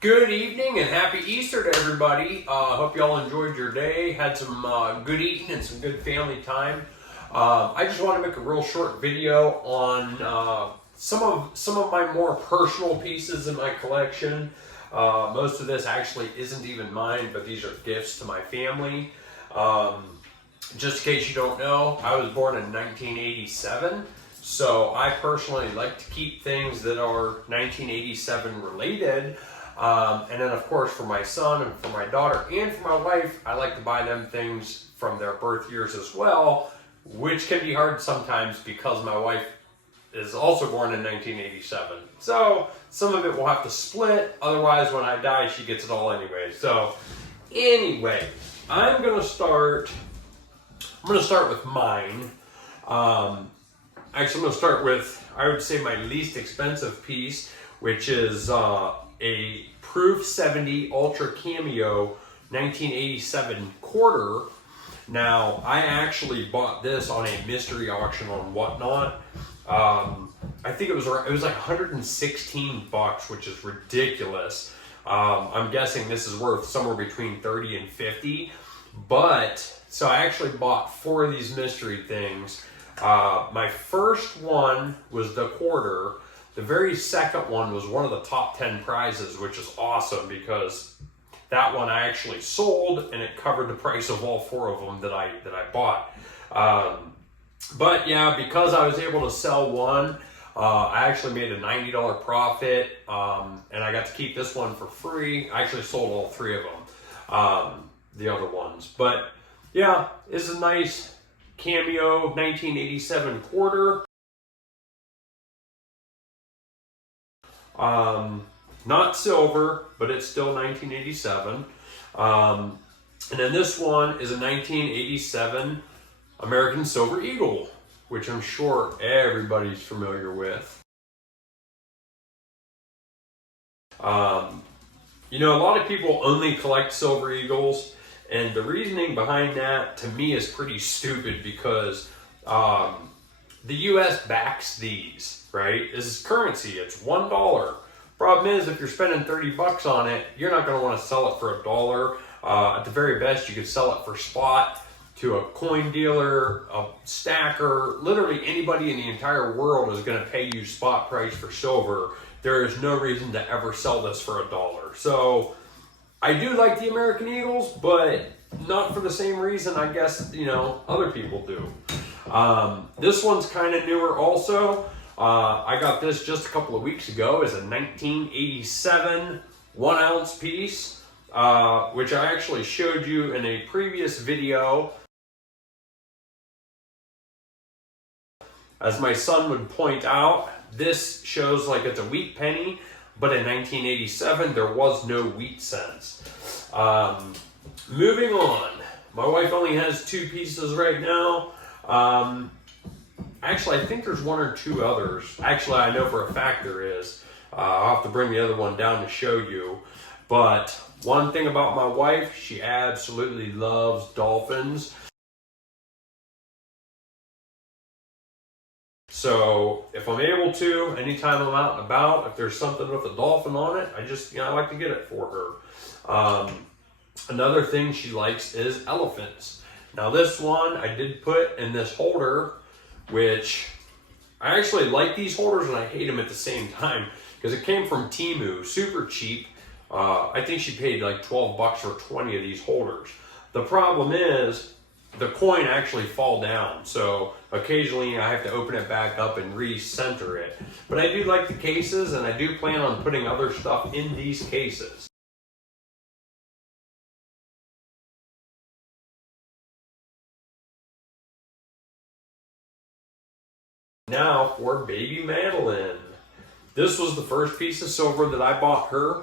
Good evening and happy Easter to everybody. Hope you all enjoyed your day, had some good eating and some good family time. I just want to make a real short video on some of my more personal pieces in my collection. Most of this actually isn't even mine, but these are gifts to my family. Just in case you don't know, I was born in 1987. So I personally like to keep things that are 1987 related. And then of course for my son and for my daughter and for my wife, I like to buy them things from their birth years as well, which can be hard sometimes because my wife is also born in 1987. So some of it will have to split, otherwise when I die she gets it all anyway. So anyway, I'm gonna start with mine. Actually I'm gonna start with, I would say, my least expensive piece, which is a Proof 70 Ultra Cameo 1987 quarter. Now, I actually bought this on a mystery auction on Whatnot. I think it was like 116 bucks, which is ridiculous. I'm guessing this is worth somewhere between 30 and 50. But, so I actually bought 4 of these mystery things. My first one was the quarter. The very second one was one of the top 10 prizes, which is awesome because that one I actually sold and it covered the price of all 4 of them that I bought. But yeah, because I was able to sell one, I actually made a $90 profit, and I got to keep this one for free. I actually sold all 3 of them, the other ones. But yeah, it's a nice Cameo 1987 quarter. Not silver, but it's still 1987. And then this one is a 1987 American Silver Eagle, which I'm sure everybody's familiar with. You know, a lot of people only collect Silver Eagles, and the reasoning behind that to me is pretty stupid because the US backs these, right? This is currency, it's $1. Problem is, if you're spending 30 bucks on it, you're not gonna wanna sell it for $1. At the very best, you could sell it for spot to a coin dealer, a stacker, literally anybody in the entire world is gonna pay you spot price for silver. There is no reason to ever sell this for $1. So I do like the American Eagles, but not for the same reason I guess, you know, other people do. This one's kind of newer also. I got this just a couple of weeks ago as a 1987 1-ounce piece, which I actually showed you in a previous video. As my son would point out, this shows like it's a wheat penny, but in 1987 there was no wheat cents. Moving on, my wife only has 2 pieces right now. Actually, I think there's 1 or 2 others. Actually, I know for a fact there is. I'll have to bring the other one down to show you. But one thing about my wife, she absolutely loves dolphins. So if I'm able to, anytime I'm out and about, if there's something with a dolphin on it, I like to get it for her. Another thing she likes is elephants. Now this one I did put in this holder, which I actually like these holders and I hate them at the same time because it came from Temu, super cheap. I think she paid like 12 bucks for 20 of these holders. The problem is the coin actually fall down, so occasionally I have to open it back up and re-center it. But I do like the cases and I do plan on putting other stuff in these cases. Now for baby Madeline. This was the first piece of silver that I bought her.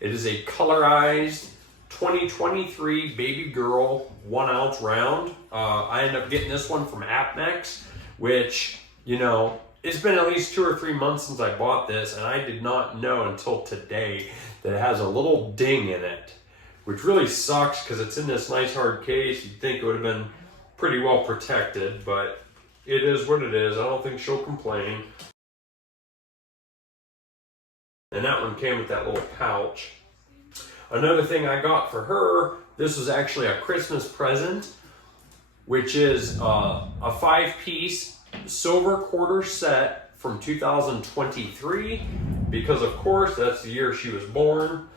It is a colorized 2023 baby girl 1-ounce round. I ended up getting this one from Apmex, which, you know, it's been at least 2 or 3 months since I bought this, and I did not know until today that it has a little ding in it, which really sucks because it's in this nice hard case. You'd think it would have been pretty well protected, but it is what it is. I don't think she'll complain. And that one came with that little pouch. Another thing I got for her, this was actually a Christmas present, which is a 5-piece silver quarter set from 2023, because of course that's the year she was born.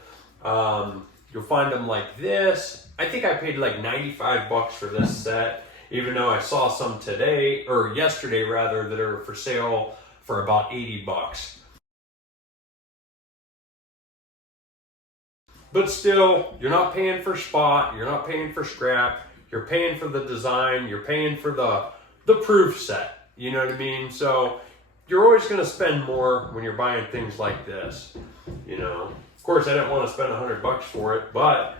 You'll find them like this. I think I paid like 95 bucks for this set, even though I saw some today, or yesterday rather, that are for sale for about 80 bucks. But still, you're not paying for spot, you're not paying for scrap, you're paying for the design, you're paying for the proof set, you know what I mean? So you're always gonna spend more when you're buying things like this, you know. Of course, I didn't want to spend 100 bucks for it, but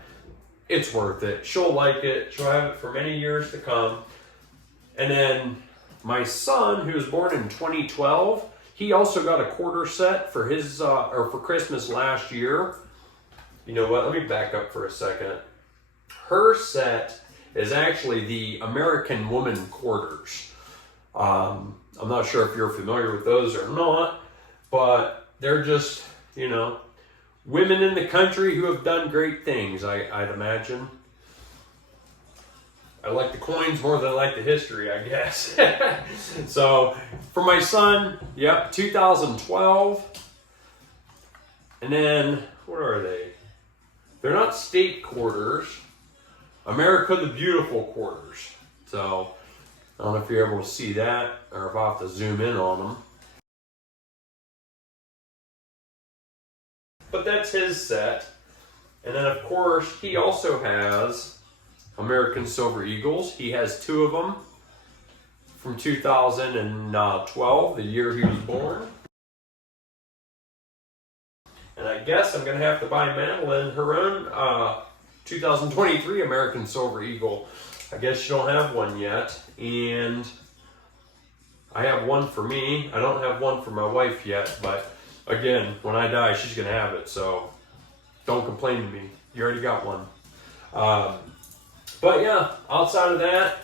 it's worth it. She'll like it. She'll have it for many years to come. And then my son, who was born in 2012, he also got a quarter set for his or for Christmas last year. You know what? Let me back up for a second. Her set is actually the American Woman quarters. I'm not sure if you're familiar with those or not, but they're just, you know, women in the country who have done great things, I'd imagine. I like the coins more than I like the history, I guess. So, for my son, yep, 2012. And then, what are they? They're not state quarters. America the Beautiful quarters. So, I don't know if you're able to see that, or if I'll have to zoom in on them. But that's his set. And then of course, he also has American Silver Eagles. He has 2 of them from 2012, the year he was born. And I guess I'm gonna have to buy Madeline her own 2023 American Silver Eagle. I guess she don't have one yet. And I have one for me. I don't have one for my wife yet, but again, when I die, she's going to have it, so don't complain to me. You already got one. But yeah, outside of that,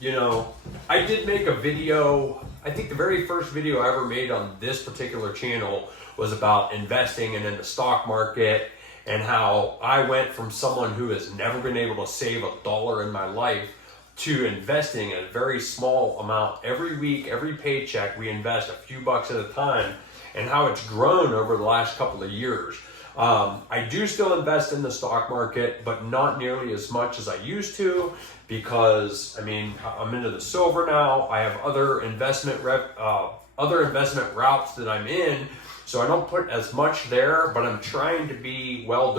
you know, I did make a video. I think the very first video I ever made on this particular channel was about investing and in the stock market, and how I went from someone who has never been able to save $1 in my life to investing a very small amount every week, every paycheck. We invest a few bucks at a time, and how it's grown over the last couple of years. I do still invest in the stock market, but not nearly as much as I used to, because I mean, I'm into the silver now. I have other investment routes that I'm in, so I don't put as much there, but I'm trying to be well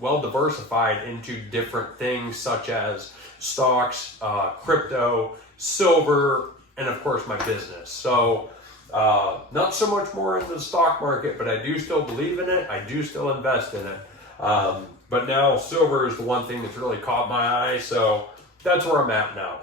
diversified into different things such as stocks, crypto, silver, and of course my business. So not so much more into the stock market, but I do still believe in it. I do still invest in it. But now silver is the one thing that's really caught my eye, so that's where I'm at now.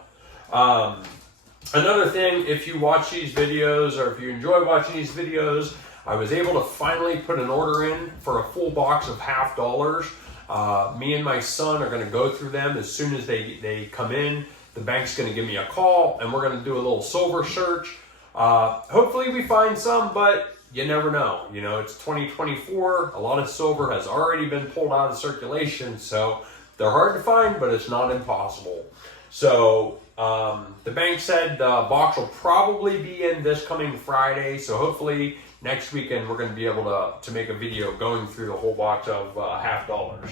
Another thing, if you watch these videos, or if you enjoy watching these videos, I was able to finally put an order in for a full box of $50. Me and my son are going to go through them as soon as they come in. The bank's going to give me a call, and we're going to do a little silver search. Hopefully we find some, but you never know. You know, it's 2024. A lot of silver has already been pulled out of circulation, so they're hard to find, but it's not impossible. So the bank said the box will probably be in this coming Friday, so hopefully next weekend we're going to be able to make a video going through the whole box of $50.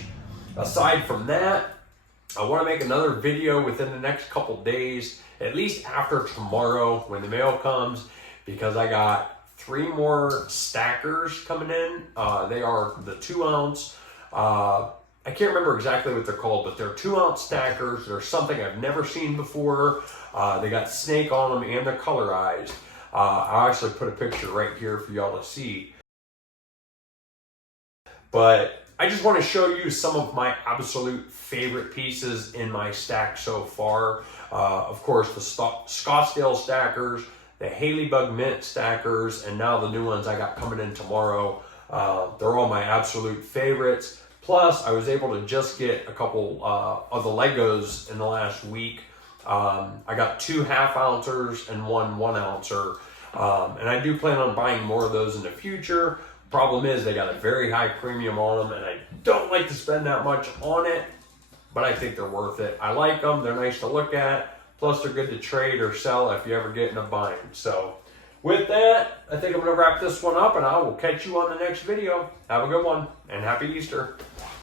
Aside from that, I want to make another video within the next couple days, at least after tomorrow when the mail comes, because I got 3 more stackers coming in. They are the 2-ounce. I can't remember exactly what they're called, but they're 2-ounce stackers. They're something I've never seen before. They got snake on them, and they're colorized. I'll actually put a picture right here for y'all to see. But I just want to show you some of my absolute favorite pieces in my stack so far. Of course, the Scottsdale stackers, the Haley-Bug Mint stackers, and now the new ones I got coming in tomorrow. They're all my absolute favorites. Plus, I was able to just get a couple of the Legos in the last week. I got 2 half-ouncers and 1 1-ouncer. And I do plan on buying more of those in the future. Problem is, they got a very high premium on them, and I Don't like to spend that much on it, but I think they're worth it. I like them. They're nice to look at. Plus, they're good to trade or sell if you ever get in a bind. So, with that, I think I'm going to wrap this one up, and I will catch you on the next video. Have a good one, and Happy Easter.